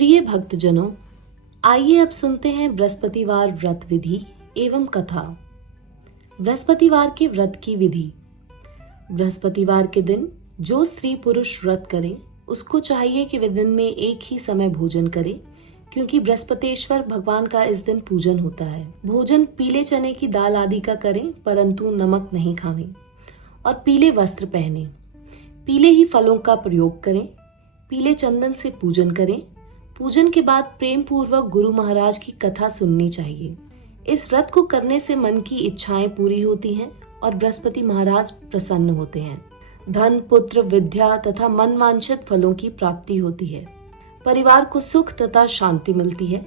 प्रिय भक्तजनों, आइए अब सुनते हैं बृहस्पतिवार व्रत विधि एवं कथा। बृहस्पतिवार के व्रत की विधि। बृहस्पतिवार के दिन जो स्त्री पुरुष व्रत करे उसको चाहिए कि वे दिन में एक ही समय भोजन करे, क्योंकि बृहस्पतिश्वर भगवान का इस दिन पूजन होता है। भोजन पीले चने की दाल आदि का करें, परंतु नमक नहीं खावें और पीले वस्त्र पहने। पीले ही फलों का प्रयोग करें। पीले चंदन से पूजन करें। पूजन के बाद प्रेम पूर्वक गुरु महाराज की कथा सुननी चाहिए। इस व्रत को करने से मन की इच्छाएं पूरी होती हैं और बृहस्पति महाराज प्रसन्न होते हैं। धन, पुत्र, विद्या तथा मन वांछित फलों की प्राप्ति होती है। परिवार को सुख तथा शांति मिलती है।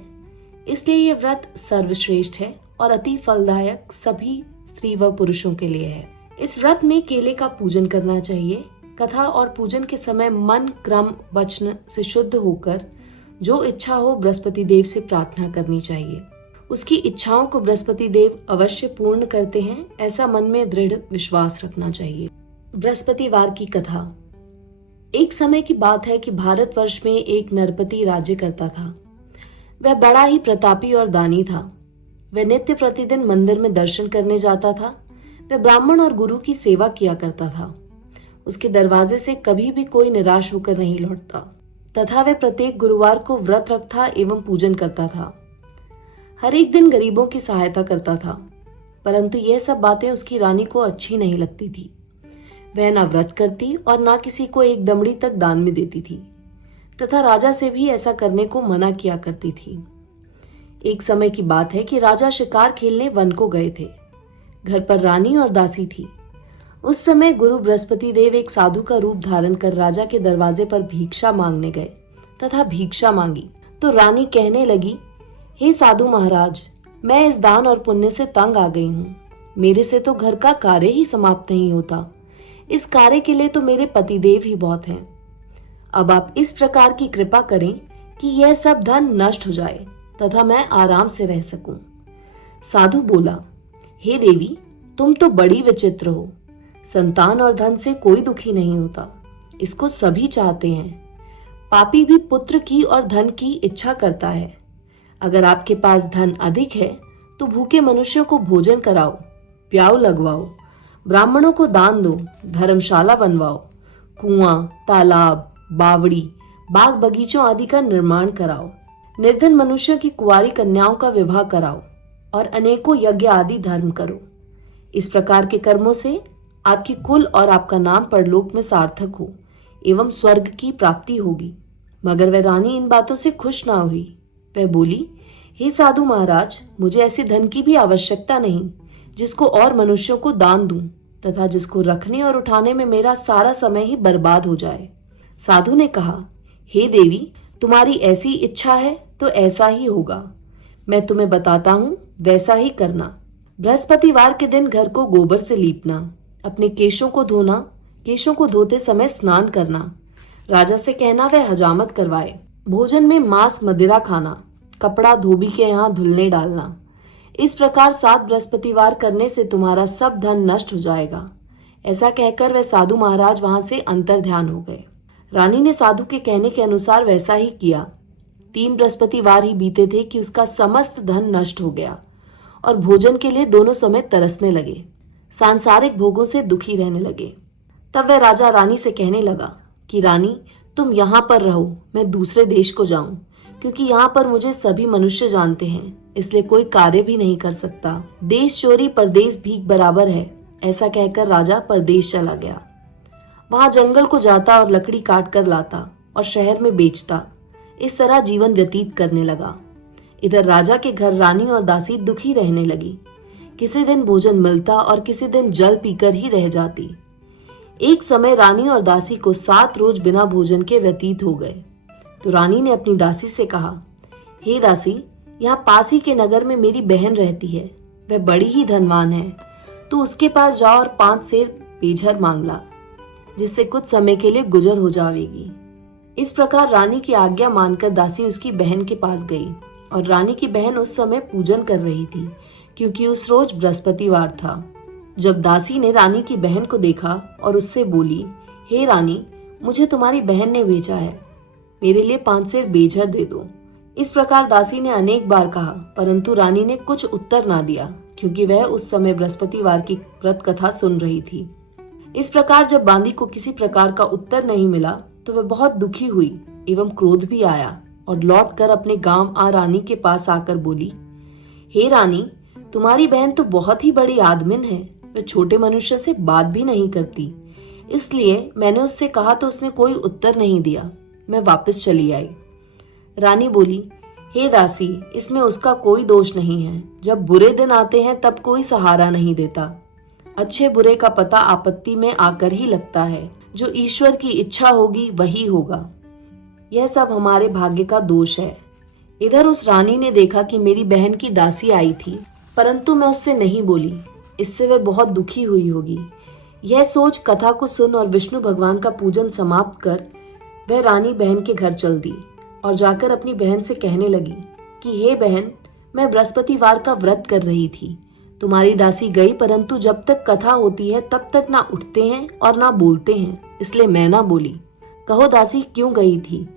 इसलिए यह व्रत सर्वश्रेष्ठ है और अति फलदायक सभी स्त्री व पुरुषों के लिए है। इस व्रत में केले का पूजन करना चाहिए। कथा और पूजन के समय मन, क्रम, वचन से शुद्ध होकर जो इच्छा हो बृहस्पति देव से प्रार्थना करनी चाहिए। उसकी इच्छाओं को बृहस्पति देव अवश्य पूर्ण करते हैं, ऐसा मन में दृढ़ विश्वास रखना चाहिए। बृहस्पतिवार की कथा। एक समय की बात है कि भारतवर्ष में एक नरपति राज्य करता था। वह बड़ा ही प्रतापी और दानी था। वह नित्य प्रतिदिन मंदिर में दर्शन करने जाता था। वह ब्राह्मण और गुरु की सेवा किया करता था। उसके दरवाजे से कभी भी कोई निराश होकर नहीं लौटता तथा वह प्रत्येक गुरुवार को व्रत रखता एवं पूजन करता था। हर एक दिन गरीबों की सहायता करता था, परंतु यह सब बातें उसकी रानी को अच्छी नहीं लगती थी। वह ना व्रत करती और ना किसी को एक दमड़ी तक दान में देती थी तथा राजा से भी ऐसा करने को मना किया करती थी। एक समय की बात है कि राजा शिकार खेलने वन को गए थे। घर पर रानी और दासी थी। उस समय गुरु बृहस्पति देव एक साधु का रूप धारण कर राजा के दरवाजे पर भिक्षा मांगने गए तथा भिक्षा मांगी तो रानी कहने लगी, हे साधु महाराज, मैं इस दान और पुण्य से तंग आ गई हूँ। मेरे से तो घर का कार्य ही समाप्त नहीं होता। इस कार्य के लिए तो मेरे पतिदेव ही बहुत हैं। अब आप इस प्रकार की कृपा करें कि यह सब धन नष्ट हो जाए तथा मैं आराम से रह सकूं। साधु बोला, हे देवी, तुम तो बड़ी विचित्र हो। संतान और धन से कोई दुखी नहीं होता, इसको सभी चाहते हैं। पापी भी पुत्र की और धन की इच्छा करता है। अगर आपके पास धन अधिक है तो भूखे मनुष्यों को भोजन कराओ, प्याऊ लगवाओ, ब्राह्मणों को दान दो, धर्मशाला बनवाओ, कुआं, तालाब, बावड़ी, बाग बगीचों आदि का निर्माण कराओ। निर्धन मनुष्यों की कुंवारी कन्याओं का विवाह कराओ और अनेकों यज्ञ आदि धर्म करो। इस प्रकार के कर्मों से आपकी कुल और आपका नाम परलोक में सार्थक हो एवं स्वर्ग की प्राप्ति होगी। मगर वह रानी इन बातों से खुश ना हुई। वह बोली, हे साधु महाराज, मुझे ऐसे धन की भी आवश्यकता नहीं जिसको और मनुष्यों को दान दूं तथा जिसको रखने और उठाने में मेरा सारा समय ही बर्बाद हो जाए। साधु ने कहा, हे देवी, तुम्हारी ऐसी इच्छा है तो ऐसा ही होगा। मैं तुम्हें बताता हूँ, वैसा ही करना। बृहस्पतिवार के दिन घर को गोबर से लीपना, अपने केशों को धोना, केशों को धोते समय स्नान करना, राजा से कहना वह हजामत करवाए, भोजन में मांस मदिरा खाना, कपड़ा धोबी के यहाँ धुलने डालना। इस प्रकार 7 बृहस्पतिवार करने से तुम्हारा सब धन नष्ट हो जाएगा। ऐसा कहकर वह साधु महाराज वहां से अंतर ध्यान हो गए। रानी ने साधु के कहने के अनुसार वैसा ही किया। 3 बृहस्पतिवार ही बीते थे कि उसका समस्त धन नष्ट हो गया और भोजन के लिए दोनों समय तरसने लगे, सांसारिक भोगों से दुखी रहने लगे। तब वह राजा रानी से कहने लगा कि रानी, तुम यहाँ पर रहो, मैं दूसरे देश को जाऊं, क्योंकि यहाँ पर मुझे सभी मनुष्य जानते हैं, इसलिए कोई कार्य भी नहीं कर सकता। देश चोरी परदेश भीख बराबर है। ऐसा कहकर राजा परदेश चला गया। वहां जंगल को जाता और लकड़ी काट कर लाता और शहर में बेचता। इस तरह जीवन व्यतीत करने लगा। इधर राजा के घर रानी और दासी दुखी रहने लगी। किसी दिन भोजन मिलता और किसी दिन जल पीकर ही रह जाती। एक समय रानी और दासी को 7 रोज बिना भोजन के व्यतीत हो गए। तो रानी ने अपनी दासी से कहा, हे दासी, यहाँ पास ही के नगर में मेरी बहन रहती है। वह बड़ी ही धनवान है। तू उसके पास जा और 5 सेर पेझर मांग ला, जिससे कुछ समय के लिए गुजर हो जाएगी। इस प्रकार रानी की आज्ञा मानकर दासी उसकी बहन के पास गई और रानी की बहन उस समय पूजन कर रही थी, क्योंकि उस रोज बृहस्पतिवार था। जब दासी ने रानी की बहन को देखा और उससे बोली, हे रानी, मुझे तुम्हारी बहन ने भेजा है। मेरे लिए 5 सेर बेझर दे दो। इस प्रकार दासी ने अनेक बार कहा, परंतु रानी ने कुछ उत्तर ना दिया, क्योंकि वह उस समय बृहस्पतिवार की व्रत कथा सुन रही थी। इस प्रकार जब बांदी को किसी प्रकार का उत्तर नहीं मिला तो वह बहुत दुखी हुई एवं क्रोध भी आया और लौटकर अपने गांव आ रानी के पास आकर बोली, हे रानी, तुम्हारी बहन तो बहुत ही बड़ी आदमिन है, वह छोटे मनुष्य से बात भी नहीं करती। इसलिए मैंने उससे कहा तो उसने कोई उत्तर नहीं दिया। मैं वापस चली आई। रानी बोली, हे दासी, इसमें उसका कोई दोष नहीं है। जब बुरे दिन आते हैं तब कोई सहारा नहीं देता। अच्छे बुरे का पता आपत्ति में आकर ही लगता है। जो ईश्वर की इच्छा होगी वही होगा। यह सब हमारे भाग्य का दोष है। इधर उस रानी ने देखा कि मेरी बहन की दासी आई थी, परंतु मैं उससे नहीं बोली। इससे वह बहुत दुखी हुई होगी। यह सोच कथा को सुन और विष्णु भगवान का पूजन समाप्त कर वह रानी बहन के घर चल दी और जाकर अपनी बहन से कहने लगी कि हे बहन, मैं बृहस्पतिवार का व्रत कर रही थी। तुम्हारी दासी गई, परंतु जब तक कथा होती है तब तक ना उठते हैं और ना बोलते हैं, इसलिए मैं ना बोली। कहो दासी, क्यों गई थी?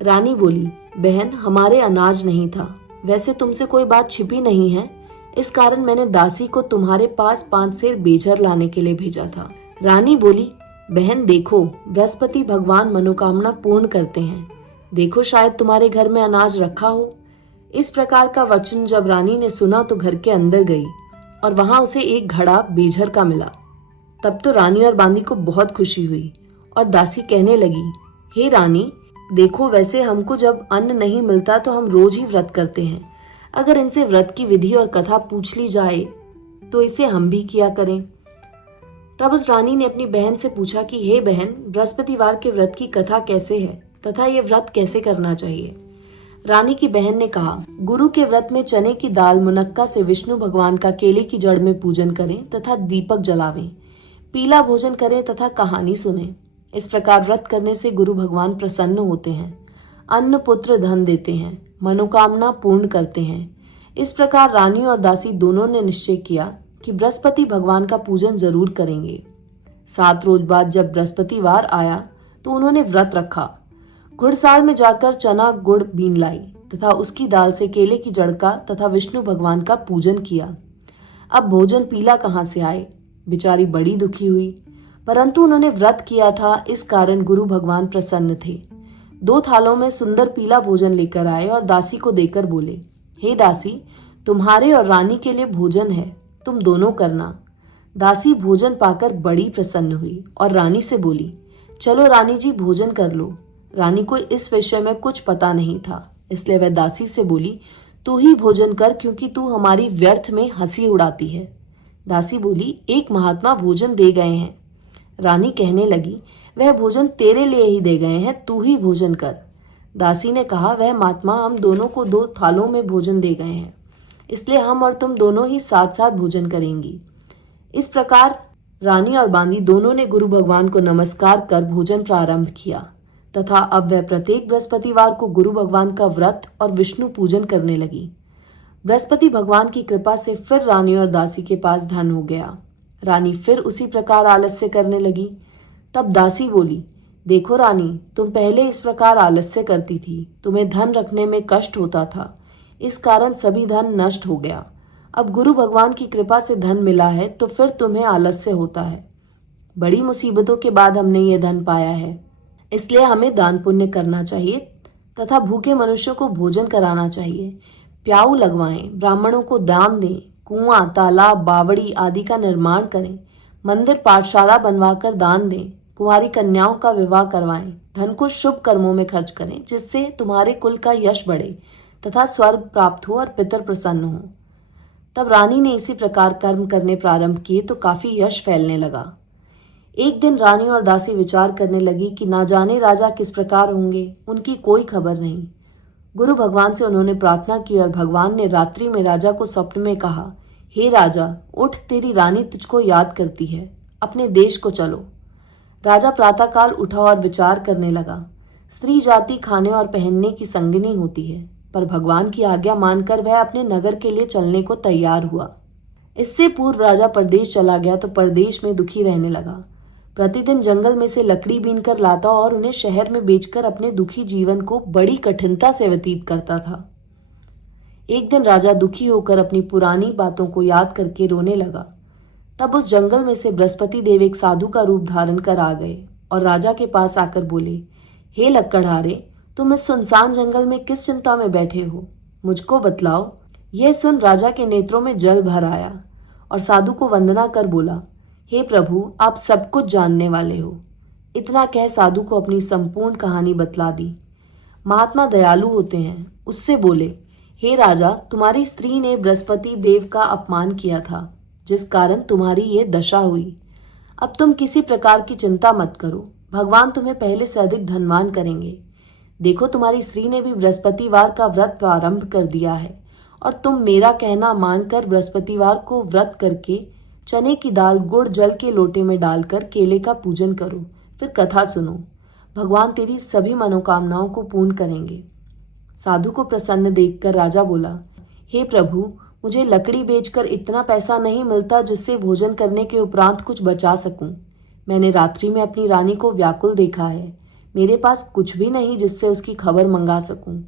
रानी बोली, बहन, हमारे अनाज नहीं था। वैसे तुमसे कोई बात छिपी नहीं है, इस कारण मैंने दासी को तुम्हारे पास 5 सेर बेझर लाने के लिए भेजा था। रानी बोली, बहन देखो, बृहस्पति भगवान मनोकामना पूर्ण करते हैं। देखो, शायद तुम्हारे घर में अनाज रखा हो। इस प्रकार का वचन जब रानी ने सुना तो घर के अंदर गई और वहां उसे एक घड़ा बेझर का मिला। तब तो रानी और बांदी को बहुत खुशी हुई और दासी कहने लगी, हे रानी, देखो, वैसे हमको जब अन्न नहीं मिलता तो हम रोज ही व्रत करते हैं। अगर इनसे व्रत की विधि और कथा पूछ ली जाए तो इसे हम भी किया करें। तब उस रानी ने अपनी बहन से पूछा कि हे बहन, बृहस्पतिवार के व्रत की कथा कैसे है तथा ये व्रत कैसे करना चाहिए? रानी की बहन ने कहा, गुरु के व्रत में चने की दाल मुनक्का से विष्णु भगवान का केले की जड़ में पूजन करें तथा दीपक जलावें, पीला भोजन करें तथा कहानी सुने। इस प्रकार व्रत करने से गुरु भगवान प्रसन्न होते हैं, अन्न पुत्र धन देते हैं, मनोकामना पूर्ण करते हैं। इस प्रकार रानी और दासी दोनों ने निश्चय किया कि बृहस्पति भगवान का पूजन जरूर करेंगे। 7 रोज बाद जब बृहस्पतिवार आया तो उन्होंने व्रत रखा। घुड़साल में जाकर चना गुड़ बीन लाई तथा उसकी दाल से केले की जड़ का तथा विष्णु भगवान का पूजन किया। अब भोजन पीला कहाँ से आए? बेचारी बड़ी दुखी हुई, परंतु उन्होंने व्रत किया था, इस कारण गुरु भगवान प्रसन्न थे। 2 थालों में सुंदर पीला भोजन लेकर आए और दासी को देकर बोले, हे दासी, तुम्हारे और रानी के लिए भोजन है, तुम दोनों करना। दासी भोजन पाकर बड़ी प्रसन्न हुई और रानी से बोली, चलो रानी जी, भोजन कर लो। रानी को इस विषय में कुछ पता नहीं था, इसलिए वह दासी से बोली, तू ही भोजन कर, क्योंकि तू हमारी व्यर्थ में हंसी उड़ाती है। दासी बोली, एक महात्मा भोजन दे गए हैं। रानी कहने लगी, वह भोजन तेरे लिए ही दे गए हैं, तू ही भोजन कर। दासी ने कहा, वह महात्मा हम दोनों को 2 थालों में भोजन दे गए हैं, इसलिए हम और तुम दोनों ही साथ साथ भोजन करेंगी। इस प्रकार रानी और बांदी दोनों ने गुरु भगवान को नमस्कार कर भोजन प्रारंभ किया तथा अब वह प्रत्येक बृहस्पतिवार को गुरु भगवान का व्रत और विष्णु पूजन करने लगी। बृहस्पति भगवान की कृपा से फिर रानी और दासी के पास धन हो गया। रानी फिर उसी प्रकार आलस्य करने लगी। तब दासी बोली, देखो रानी, तुम पहले इस प्रकार आलस्य करती थी, तुम्हें धन रखने में कष्ट होता था, इस कारण सभी धन नष्ट हो गया। अब गुरु भगवान की कृपा से धन मिला है तो फिर तुम्हें आलस्य होता है। बड़ी मुसीबतों के बाद हमने ये धन पाया है, इसलिए हमें दान पुण्य करना चाहिए तथा भूखे मनुष्यों को भोजन कराना चाहिए। प्याऊ लगवाएं, ब्राह्मणों को दान दें, कुआं, तालाब, बावड़ी आदि का निर्माण करें, मंदिर, पाठशाला बनवाकर दान दें, कुंवारी कन्याओं का विवाह करवाएं, धन को शुभ कर्मों में खर्च करें, जिससे तुम्हारे कुल का यश बढ़े तथा स्वर्ग प्राप्त हो और पितर प्रसन्न हो। तब रानी ने इसी प्रकार कर्म करने प्रारंभ किए तो काफी यश फैलने लगा। एक दिन रानी और दासी विचार करने लगी कि ना जाने राजा किस प्रकार होंगे, उनकी कोई खबर नहीं। गुरु भगवान से उन्होंने प्रार्थना की और भगवान ने रात्रि में राजा को स्वप्न में कहा, हे राजा, उठ, तेरी रानी तुझको याद करती है, अपने देश को चलो। राजा प्रातःकाल उठा और विचार करने लगा। स्त्री जाति खाने और पहनने की संगिनी होती है, पर भगवान की आज्ञा मानकर वह अपने नगर के लिए चलने को तैयार हुआ। इससे पूर्व राजा परदेश चला गया तो परदेश में दुखी रहने लगा। प्रतिदिन जंगल में से लकड़ी बीन कर लाता और उन्हें शहर में बेचकर अपने दुखी जीवन को बड़ी कठिनता से व्यतीत करता था। एक दिन राजा दुखी होकर अपनी पुरानी बातों को याद करके रोने लगा। तब उस जंगल में से बृहस्पति देव एक साधु का रूप धारण कर आ गए और राजा के पास आकर बोले, हे लक्कड़हारे, तुम इस सुनसान जंगल में किस चिंता में बैठे हो, मुझको बतलाओ। यह सुन राजा के नेत्रों में जल भर आया और साधु को वंदना कर बोला, हे प्रभु, आप सब कुछ जानने वाले हो। इतना कह साधु को अपनी संपूर्ण कहानी बतला दी। महात्मा दयालु होते हैं। उससे बोले, हे राजा, तुम्हारी स्त्री ने बृहस्पति देव का अपमान किया था, जिस कारण तुम्हारी ये दशा हुई। अब तुम किसी प्रकार की चिंता मत करो, भगवान तुम्हें पहले से अधिक धनवान करेंगे। देखो, तुम्हारी स्त्री ने भी बृहस्पतिवार का व्रत प्रारंभ कर दिया है और तुम मेरा कहना मानकर बृहस्पतिवार को व्रत करके चने की दाल गुड़ जल के लोटे में डालकर केले का पूजन करो, फिर कथा सुनो। भगवान तेरी सभी मनोकामनाओं को पूर्ण करेंगे। साधु को प्रसन्न देखकर राजा बोला, हे प्रभु, मुझे लकड़ी बेचकर इतना पैसा नहीं मिलता जिससे भोजन करने के उपरांत कुछ बचा सकूं। मैंने रात्रि में अपनी रानी को व्याकुल देखा है। मेरे पास कुछ भी नहीं जिससे उसकी खबर मंगा सकूं।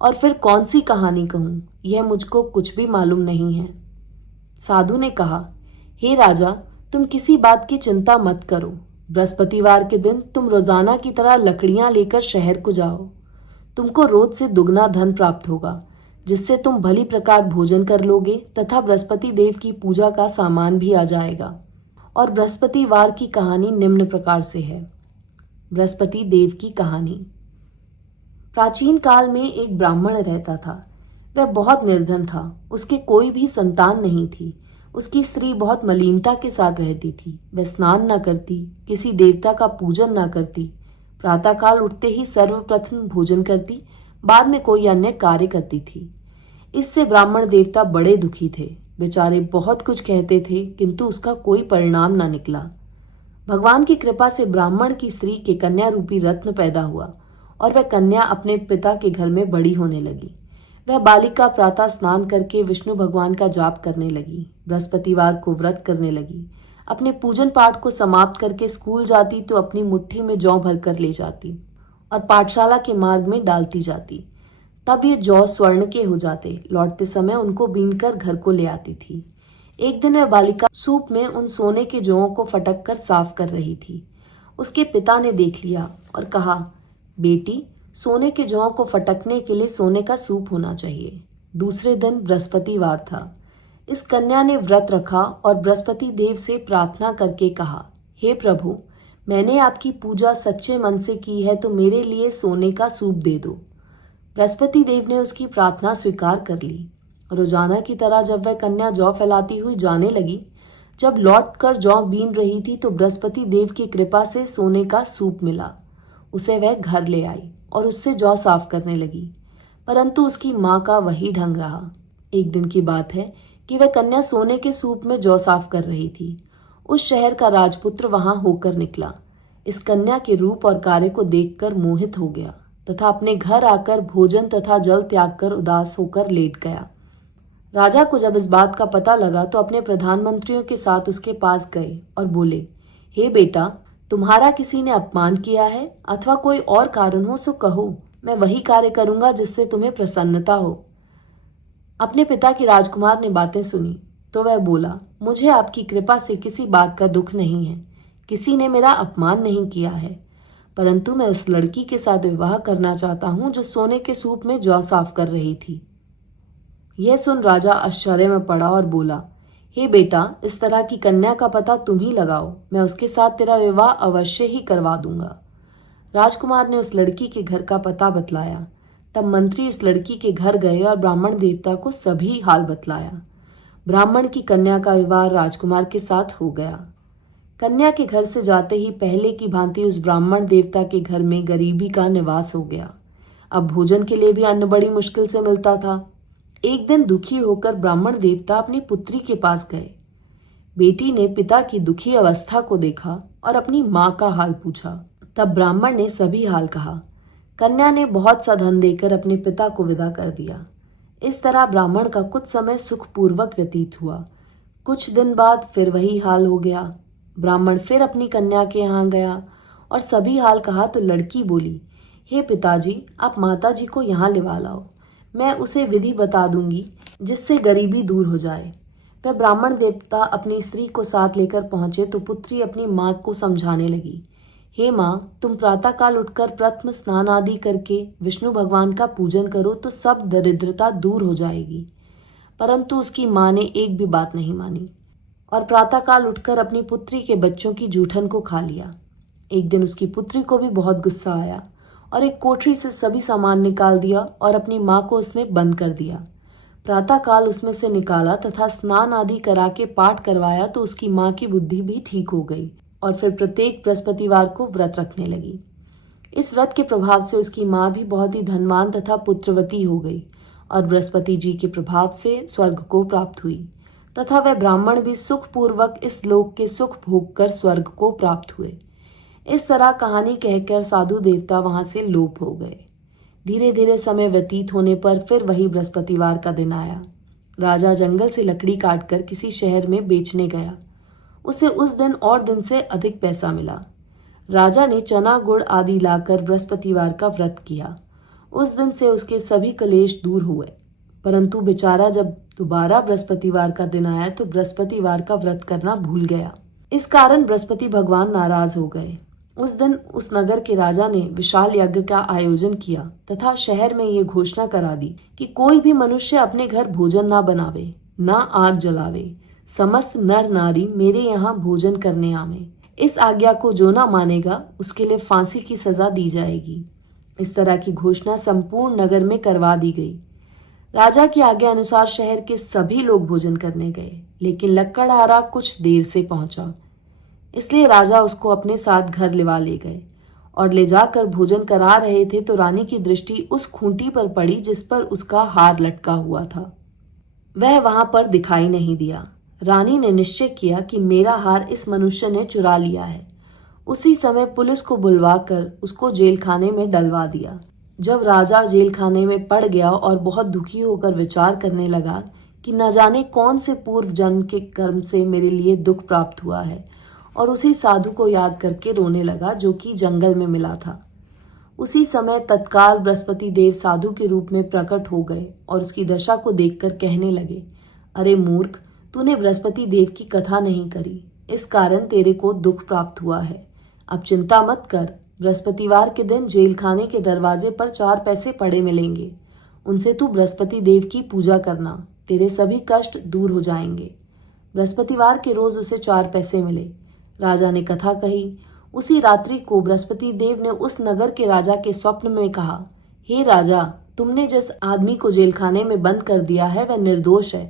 और फिर कौन सी कहानी कहूं, यह मुझको कुछ भी मालूम नहीं है। साधु ने कहा, हे राजा, तुम किसी बात की चिंता मत करो। बृहस्पतिवार के दिन तुम रोजाना की तरह लकड़ियां लेकर शहर को जाओ। तुमको रोज से दुगना धन प्राप्त होगा, जिससे तुम भली प्रकार भोजन कर लोगे तथा बृहस्पति देव की पूजा का सामान भी आ जाएगा। और बृहस्पतिवार की कहानी निम्न प्रकार से है। बृहस्पति देव की कहानी। प्राचीन काल में एक ब्राह्मण रहता था। वह बहुत निर्धन था। उसके कोई भी संतान नहीं थी। उसकी स्त्री बहुत मलिनता के साथ रहती थी। वह स्नान न करती, किसी देवता का पूजन न करती, प्रातःकाल उठते ही सर्वप्रथम भोजन करती, बाद में कोई अन्य कार्य करती थी। इससे ब्राह्मण देवता बड़े दुखी थे। बेचारे बहुत कुछ कहते थे, किंतु उसका कोई परिणाम न निकला। भगवान की कृपा से ब्राह्मण की स्त्री के कन्या रूपी रत्न पैदा हुआ और वह कन्या अपने पिता के घर में बड़ी होने लगी। वह बालिका प्रातः स्नान करके विष्णु भगवान का जाप करने लगी, बृहस्पतिवार को व्रत करने लगी। अपने पूजन पाठ को समाप्त करके स्कूल जाती तो अपनी मुट्ठी में जौ भरकर ले जाती और पाठशाला के मार्ग में डालती जाती। तब ये जौ स्वर्ण के हो जाते। लौटते समय उनको बीनकर घर को ले आती थी। एक दिन वह बालिका सूप में उन सोने के जौओं को फटक कर साफ कर रही थी। उसके पिता ने देख लिया और कहा, बेटी, सोने के जौं को फटकने के लिए सोने का सूप होना चाहिए। दूसरे दिन बृहस्पतिवार था। इस कन्या ने व्रत रखा और बृहस्पति देव से प्रार्थना करके कहा, हे प्रभु, मैंने आपकी पूजा सच्चे मन से की है, तो मेरे लिए सोने का सूप दे दो। बृहस्पति देव ने उसकी प्रार्थना स्वीकार कर ली। रोजाना की तरह जब वह कन्या जौ फैलाती हुई जाने लगी, जब लौट कर जौ बीन रही थी तो बृहस्पति देव की कृपा से सोने का सूप मिला। उसे वह घर ले आई और उससे जौ साफ करने लगी, परंतु उसकी माँ का वही ढंग रहा। एक दिन की बात है कि वह कन्या सोने के सूप में जौ साफ कर रही थी। उस शहर का राजपुत्र वहां होकर निकला। इस कन्या के रूप और कार्य को देखकर मोहित हो गया तथा अपने घर आकर भोजन तथा जल त्याग कर उदास होकर लेट गया। राजा को जब इस बात का पता लगा तो अपने प्रधानमंत्रियों के साथ उसके पास गए और बोले, हे बेटा, तुम्हारा किसी ने अपमान किया है अथवा कोई और कारण हो सो कहो, मैं वही कार्य करूंगा जिससे तुम्हें प्रसन्नता हो। अपने पिता की राजकुमार ने बातें सुनी तो वह बोला, मुझे आपकी कृपा से किसी बात का दुख नहीं है। किसी ने मेरा अपमान नहीं किया है, परंतु मैं उस लड़की के साथ विवाह करना चाहता हूं जो सोने के सूप में जौ साफ कर रही थी। यह सुन राजा आश्चर्य में पड़ा और बोला, हे बेटा, इस तरह की कन्या का पता तुम ही लगाओ, मैं उसके साथ तेरा विवाह अवश्य ही करवा दूंगा। राजकुमार ने उस लड़की के घर का पता बतलाया। तब मंत्री उस लड़की के घर गए और ब्राह्मण देवता को सभी हाल बतलाया। ब्राह्मण की कन्या का विवाह राजकुमार के साथ हो गया। कन्या के घर से जाते ही पहले की भांति उस ब्राह्मण देवता के घर में गरीबी का निवास हो गया। अब भोजन के लिए भी अन्न बड़ी मुश्किल से मिलता था। एक दिन दुखी होकर ब्राह्मण देवता अपनी पुत्री के पास गए। बेटी ने पिता की दुखी अवस्था को देखा और अपनी माँ का हाल पूछा। तब ब्राह्मण ने सभी हाल कहा। कन्या ने बहुत सा धन देकर अपने पिता को विदा कर दिया। इस तरह ब्राह्मण का कुछ समय सुखपूर्वक व्यतीत हुआ। कुछ दिन बाद फिर वही हाल हो गया। ब्राह्मण फिर अपनी कन्या के यहाँ गया और सभी हाल कहा तो लड़की बोली, हे पिताजी, आप माता जी को यहाँ लिवा लाओ, मैं उसे विधि बता दूंगी जिससे गरीबी दूर हो जाए। वह ब्राह्मण देवता अपनी स्त्री को साथ लेकर पहुंचे तो पुत्री अपनी माँ को समझाने लगी, हे माँ, तुम प्रातःकाल उठकर प्रथम स्नान आदि करके विष्णु भगवान का पूजन करो तो सब दरिद्रता दूर हो जाएगी। परंतु उसकी माँ ने एक भी बात नहीं मानी और प्रातःकाल उठकर अपनी पुत्री के बच्चों की जूठन को खा लिया। एक दिन उसकी पुत्री को भी बहुत गुस्सा आया और एक कोठरी से सभी सामान निकाल दिया और अपनी माँ को उसमें बंद कर दिया। प्रातःकाल उसमें से निकाला तथा स्नान आदि करा के पाठ करवाया तो उसकी माँ की बुद्धि भी ठीक हो गई और फिर प्रत्येक बृहस्पतिवार को व्रत रखने लगी। इस व्रत के प्रभाव से उसकी माँ भी बहुत ही धनवान तथा पुत्रवती हो गई और बृहस्पति जी के प्रभाव से स्वर्ग को प्राप्त हुई तथा वह ब्राह्मण भी सुखपूर्वक इस लोक के सुख भोग कर स्वर्ग को प्राप्त हुए। इस तरह कहानी कहकर साधु देवता वहां से लोप हो गए। धीरे धीरे समय व्यतीत होने पर फिर वही बृहस्पतिवार का दिन आया। राजा जंगल से लकड़ी काटकर किसी शहर में बेचने गया। उसे उस दिन और दिन से अधिक पैसा मिला। राजा ने चना गुड़ आदि लाकर बृहस्पतिवार का व्रत किया। उस दिन से उसके सभी कलेश दूर हुए। परंतु बेचारा जब दोबारा बृहस्पतिवार का दिन आया तो बृहस्पतिवार का व्रत करना भूल गया। इस कारण बृहस्पति भगवान नाराज हो गए। उस दिन उस नगर के राजा ने विशाल यज्ञ का आयोजन किया तथा शहर में ये घोषणा करा दी कि कोई भी मनुष्य अपने घर भोजन ना बनावे, ना आग जलावे। समस्त नर नारी मेरे यहाँ भोजन करने आवे। इस आज्ञा को जो ना मानेगा उसके लिए फांसी की सजा दी जाएगी। इस तरह की घोषणा संपूर्ण नगर में करवा दी गई। राजा की आज्ञा अनुसार शहर के सभी लोग भोजन करने गए, लेकिन लक्कड़हारा कुछ देर से पहुंचा, इसलिए राजा उसको अपने साथ घर लिवा ले गए और ले जाकर भोजन करा रहे थे तो रानी की दृष्टि उस खूंटी पर पड़ी जिस पर उसका हार लटका हुआ था। वह वहां पर दिखाई नहीं दिया। रानी ने निश्चय किया कि मेरा हार इस मनुष्य ने चुरा लिया है। उसी समय पुलिस को बुलवाकर उसको जेल खाने में डलवा दिया। जब राजा जेल खाने में पड़ गया और बहुत दुखी होकर विचार करने लगा कि न जाने कौन से पूर्व जन्म के कर्म से मेरे लिए दुख प्राप्त हुआ है, और उसी साधु को याद करके रोने लगा जो कि जंगल में मिला था। उसी समय तत्काल बृहस्पति देव साधु के रूप में प्रकट हो गए और उसकी दशा को देखकर कहने लगे, अरे मूर्ख, तूने बृहस्पति देव की कथा नहीं करी, इस कारण तेरे को दुख प्राप्त हुआ है। अब चिंता मत कर, बृहस्पतिवार के दिन जेल खाने के दरवाजे पर 4 पैसे पड़े मिलेंगे, उनसे तू बृहस्पति देव की पूजा करना, तेरे सभी कष्ट दूर हो जाएंगे। बृहस्पतिवार के रोज उसे 4 पैसे मिले। राजा ने कथा कही। उसी रात्रि को बृहस्पति देव ने उस नगर के राजा के स्वप्न में कहा, हे राजा, तुमने जिस आदमी को जेल खाने में बंद कर दिया है वह निर्दोष है,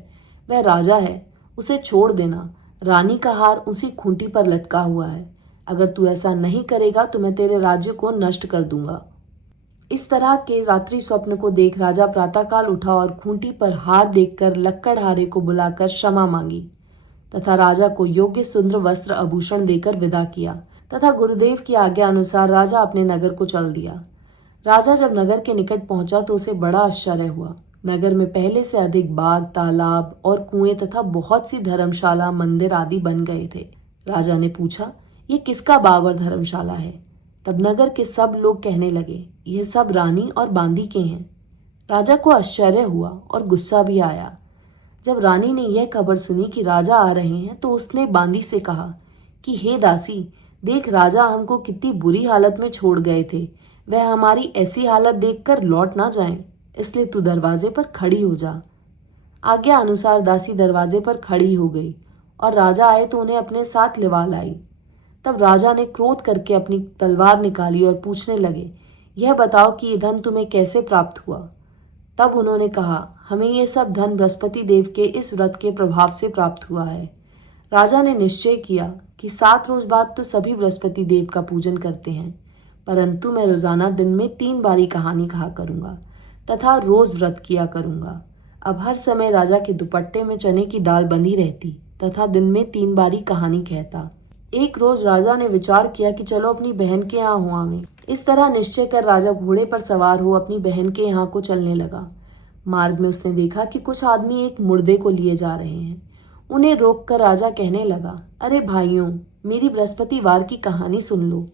वह राजा है, उसे छोड़ देना। रानी का हार उसी खूंटी पर लटका हुआ है। अगर तू ऐसा नहीं करेगा तो मैं तेरे राज्य को नष्ट कर दूंगा। इस तरह के रात्रि स्वप्न को देख राजा प्रातःकाल उठा और खूंटी पर हार देखकर लक्कड़हारे को बुलाकर क्षमा मांगी तथा राजा को योग्य सुंदर वस्त्र आभूषण देकर विदा किया तथा गुरुदेव की आज्ञा अनुसार राजा अपने नगर को चल दिया। राजा जब नगर के निकट पहुंचा तो उसे बड़ा आश्चर्य हुआ। नगर में पहले से अधिक बाग, तालाब और कुएं तथा बहुत सी धर्मशाला, मंदिर आदि बन गए थे। राजा ने पूछा, ये किसका बाग और धर्मशाला है? तब नगर के सब लोग कहने लगे, यह सब रानी और बांदी के हैं। राजा को आश्चर्य हुआ और गुस्सा भी आया। जब रानी ने यह खबर सुनी कि राजा आ रहे हैं तो उसने बांदी से कहा कि हे दासी, देख राजा हमको कितनी बुरी हालत में छोड़ गए थे, वह हमारी ऐसी हालत देखकर लौट ना जाएं, इसलिए तू दरवाजे पर खड़ी हो जा। आज्ञा अनुसार दासी दरवाजे पर खड़ी हो गई और राजा आए तो उन्हें अपने साथ लिवा लाई। तब राजा ने क्रोध करके अपनी तलवार निकाली और पूछने लगे, यह बताओ कि ये धन तुम्हें कैसे प्राप्त हुआ? तब उन्होंने कहा, हमें ये सब धन बृहस्पति देव के इस व्रत के प्रभाव से प्राप्त हुआ है। राजा ने निश्चय किया कि 7 रोज बाद तो सभी बृहस्पति देव का पूजन करते हैं, परंतु मैं रोजाना दिन में 3 बारी कहानी कहा करूंगा तथा रोज व्रत किया करूंगा। अब हर समय राजा के दुपट्टे में चने की दाल बंधी रहती तथा दिन में 3 बारी कहानी कहता। एक रोज राजा ने विचार किया कि चलो अपनी बहन के यहाँ हो आवें। इस तरह निश्चय कर राजा घोड़े पर सवार हो अपनी बहन के यहाँ को चलने लगा। मार्ग में उसने देखा कि कुछ आदमी एक मुर्दे को लिए जा रहे हैं। उन्हें रोककर राजा कहने लगा, अरे भाइयों, मेरी बृहस्पतिवार की कहानी सुन लो।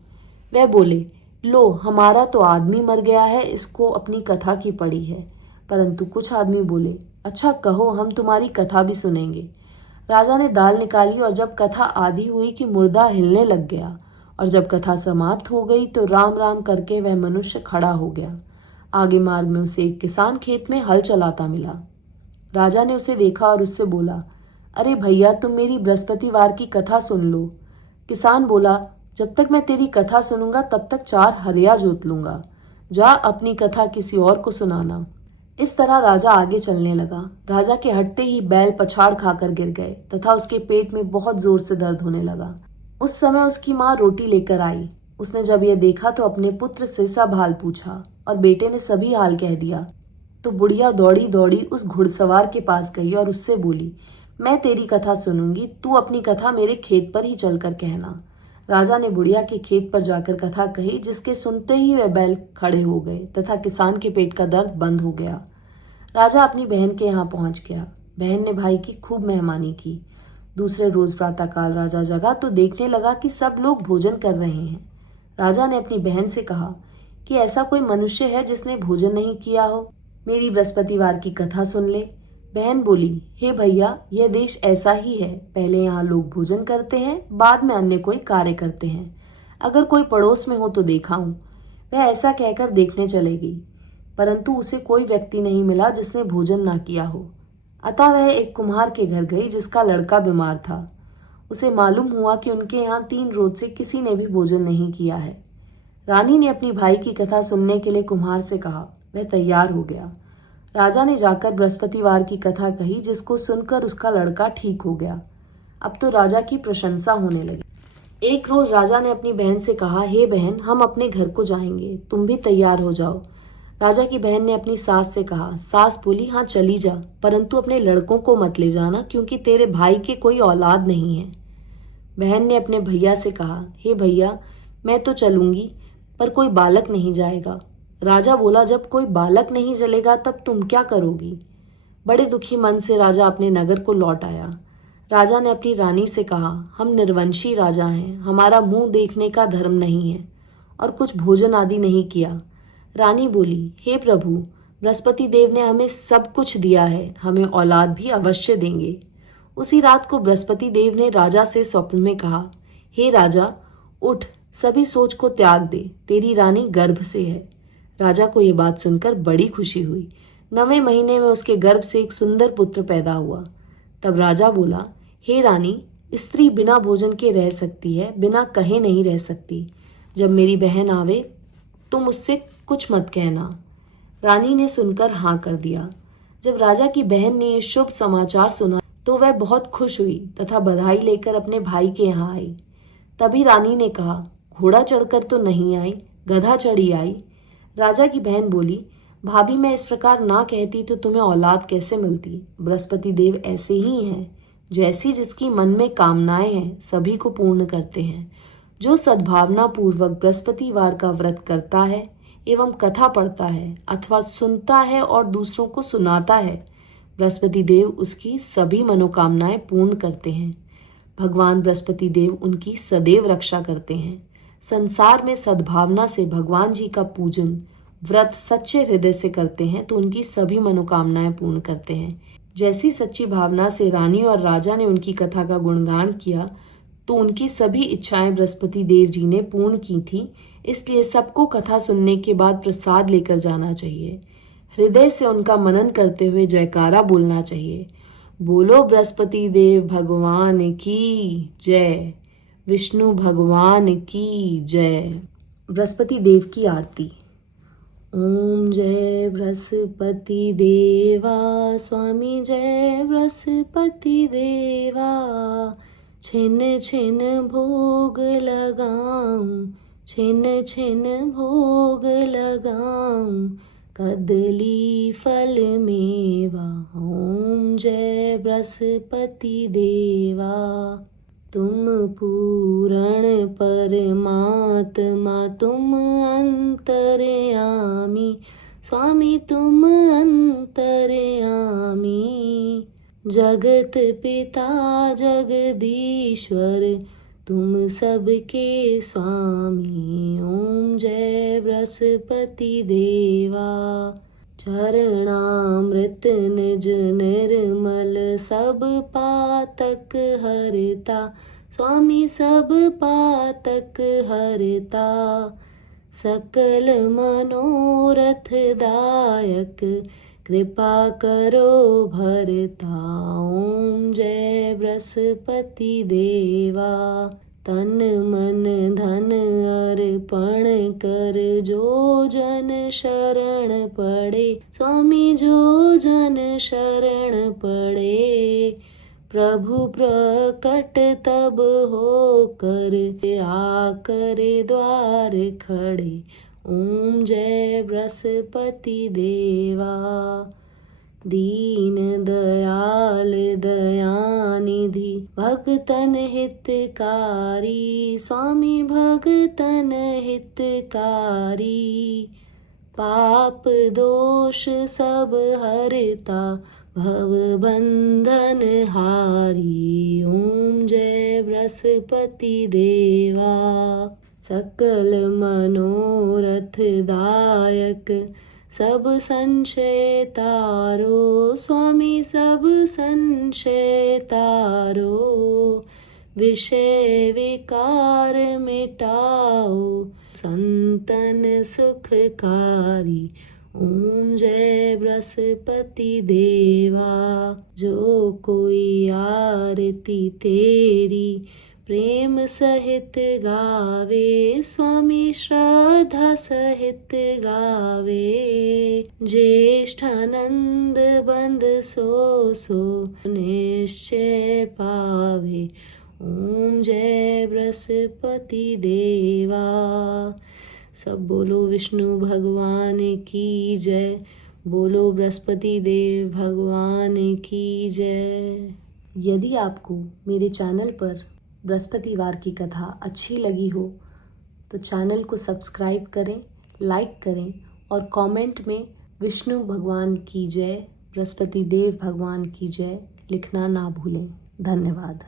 वह बोले, लो हमारा तो आदमी मर गया है, इसको अपनी कथा की पड़ी है। परंतु कुछ आदमी बोले, अच्छा कहो, हम तुम्हारी कथा भी सुनेंगे। राजा ने दाल निकाली और जब कथा आधी हुई कि मुर्दा हिलने लग गया और जब कथा समाप्त हो गई तो राम राम करके वह मनुष्य खड़ा हो गया। आगे मार्ग में उसे एक किसान खेत में हल चलाता मिला। राजा ने उसे देखा और उससे बोला, अरे भैया, तुम मेरी बृहस्पतिवार की कथा सुन लो। किसान बोला, जब तक मैं तेरी कथा सुनूंगा तब तक 4 हरिया जोत लूंगा। जा अपनी कथा किसी और को सुनाना। इस तरह राजा आगे चलने लगा। राजा के हटते ही बैल पछाड़ खाकर गिर गए तथा उसके पेट में बहुत जोर से दर्द होने लगा। उस समय उसकी माँ रोटी लेकर आई। उसने जब यह देखा तो अपने पुत्र से सब हाल पूछा और बेटे ने सभी हाल कह दिया। तो बुढ़िया दौड़ी दौड़ी उस घुड़सवार के पास गई और उससे बोली, मैं तेरी कथा सुनूंगी, तू अपनी कथा मेरे खेत पर ही चलकर कहना। राजा ने बुढ़िया के खेत पर जाकर कथा कही, जिसके सुनते ही वह बैल खड़े हो गए तथा किसान के पेट का दर्द बंद हो गया। राजा अपनी बहन के यहाँ पहुंच गया। बहन ने भाई की खूब मेहमानी की। दूसरे रोज प्रातःकाल राजा जगा तो देखने लगा कि सब लोग भोजन कर रहे हैं। राजा ने अपनी बहन से कहा कि ऐसा कोई मनुष्य है जिसने भोजन नहीं किया हो, मेरी बृहस्पतिवार की कथा सुन ले। बहन बोली, हे भैया, यह देश ऐसा ही है, पहले यहाँ लोग भोजन करते हैं, बाद में अन्य कोई कार्य करते हैं। अगर कोई पड़ोस में हो तो देखा हूं। वह ऐसा कहकर देखने चले गई, परंतु उसे कोई व्यक्ति नहीं मिला जिसने भोजन ना किया हो। अतः वह एक कुम्हार के घर गई जिसका लड़का बीमार था। उसे मालूम हुआ कि उनके यहाँ 3 रोज से किसी ने भी भोजन नहीं किया है। रानी ने अपनी भाई की कथा सुनने के लिए कुम्हार से कहा। वह तैयार हो गया। राजा ने जाकर बृहस्पतिवार की कथा कही, जिसको सुनकर उसका लड़का ठीक हो गया। अब तो राजा की प्रशंसा होने लगी। एक रोज राजा ने अपनी बहन से कहा, हे बहन, हम अपने घर को जाएंगे, तुम भी तैयार हो जाओ। राजा की बहन ने अपनी सास से कहा। सास बोली, हाँ चली जा, परंतु अपने लड़कों को मत ले जाना, क्योंकि तेरे भाई के कोई औलाद नहीं है। बहन ने अपने भैया से कहा, हे भैया, मैं तो चलूंगी, पर कोई बालक नहीं जाएगा। राजा बोला, जब कोई बालक नहीं चलेगा तब तुम क्या करोगी। बड़े दुखी मन से राजा अपने नगर को लौट आया। राजा ने अपनी रानी से कहा, हम निर्वंशी राजा हैं, हमारा मुंह देखने का धर्म नहीं है और कुछ भोजन आदि नहीं किया। रानी बोली, हे प्रभु, बृहस्पति देव ने हमें सब कुछ दिया है, हमें औलाद भी अवश्य देंगे। उसी रात को बृहस्पति देव ने राजा से स्वप्न में कहा, हे राजा, उठ, सभी सोच को त्याग दे, तेरी रानी गर्भ से है। राजा को यह बात सुनकर बड़ी खुशी हुई। 9वें महीने में उसके गर्भ से एक सुंदर पुत्र पैदा हुआ। तब राजा बोला, हे रानी, स्त्री बिना भोजन के रह सकती है, बिना कहे नहीं रह सकती। जब मेरी बहन आवे तुम उससे कुछ मत कहना। रानी ने सुनकर हाँ कर दिया। जब राजा की बहन ने यह शुभ समाचार सुना तो वह बहुत खुश हुई तथा बधाई लेकर अपने भाई के यहाँ आई। तभी रानी ने कहा, घोड़ा चढ़कर तो नहीं आई, गधा चढ़ी आई। राजा की बहन बोली, भाभी, मैं इस प्रकार ना कहती तो तुम्हें औलाद कैसे मिलती। बृहस्पति देव ऐसे ही हैं, जैसी जिसकी मन में कामनाएं हैं सभी को पूर्ण करते हैं। जो सद्भावना पूर्वक बृहस्पतिवार का व्रत करता है एवं कथा पढ़ता है अथवा सुनता है और दूसरों को सुनाता है, बृहस्पति देव उसकी सभी मनोकामनाएं पूर्ण करते हैं। भगवान बृहस्पति देव उनकी सदैव रक्षा करते हैं। संसार में सद्भावना से भगवान जी का पूजन व्रत सच्चे हृदय से करते हैं तो उनकी सभी मनोकामनाएं पूर्ण करते हैं। जैसी सच्ची भावना से रानी और राजा ने उनकी कथा का गुणगान किया तो उनकी सभी इच्छाएं बृहस्पति देव जी ने पूर्ण की थी। इसलिए सबको कथा सुनने के बाद प्रसाद लेकर जाना चाहिए। हृदय से उनका मनन करते हुए जयकारा बोलना चाहिए। बोलो बृहस्पति देव भगवान की जय, विष्णु भगवान की जय। बृहस्पति देव की आरती। ओम जय बृहस्पति देवा, स्वामी जय बृहस्पति देवा। छिन छिन भोग लगाऊं, छिन छिन भोग लगाऊं, कदली फल मेवा। ओम जय बृहस्पति देवा। तुम पूरण परमात्मा, तुम अंतर्यामी, स्वामी तुम अंतर्यामी। जगत पिता जगदीश्वर, तुम सबके स्वामी। ओम जय बृहस्पति देवा। चरणामृत निज निर्मल सब पातक हरता। स्वामी सब पातक हरता। सकल मनोरथ दायक कृपा करो भरता। ओम जय बृहस्पति देवा। तन मन धन अर्पण कर जो जन शरण पड़े। स्वामी जो जन शरण पड़े। प्रभु प्रकट तब हो कर आकर द्वार खड़े। ओम जय बृहस्पति देवा। दीन दयाल दयानिधि भगतन हितकारी। स्वामी भगतन हितकारी। पाप दोष सब हरता भव बंधन हारी। ओम जय बृहस्पति देवा। सकल मनोरथ दायक सब संशय तारो। स्वामी सब संशय तारो। विषय विकार मिटाओ संतन सुखकारी। ओम जय बृहस्पति देवा। जो कोई आरती तेरी प्रेम सहित गावे। स्वामी श्रद्धा सहित गावे। ज्येष्ठानंद बंद सो निश्चय पावे। ओम जय बृहस्पति देवा। सब बोलो विष्णु भगवान की जय। बोलो बृहस्पति देव भगवान की जय। यदि आपको मेरे चैनल पर बृहस्पतिवार की कथा अच्छी लगी हो तो चैनल को सब्सक्राइब करें, लाइक करें और कमेंट में विष्णु भगवान की जय, बृहस्पति देव भगवान की जय लिखना ना भूलें। धन्यवाद।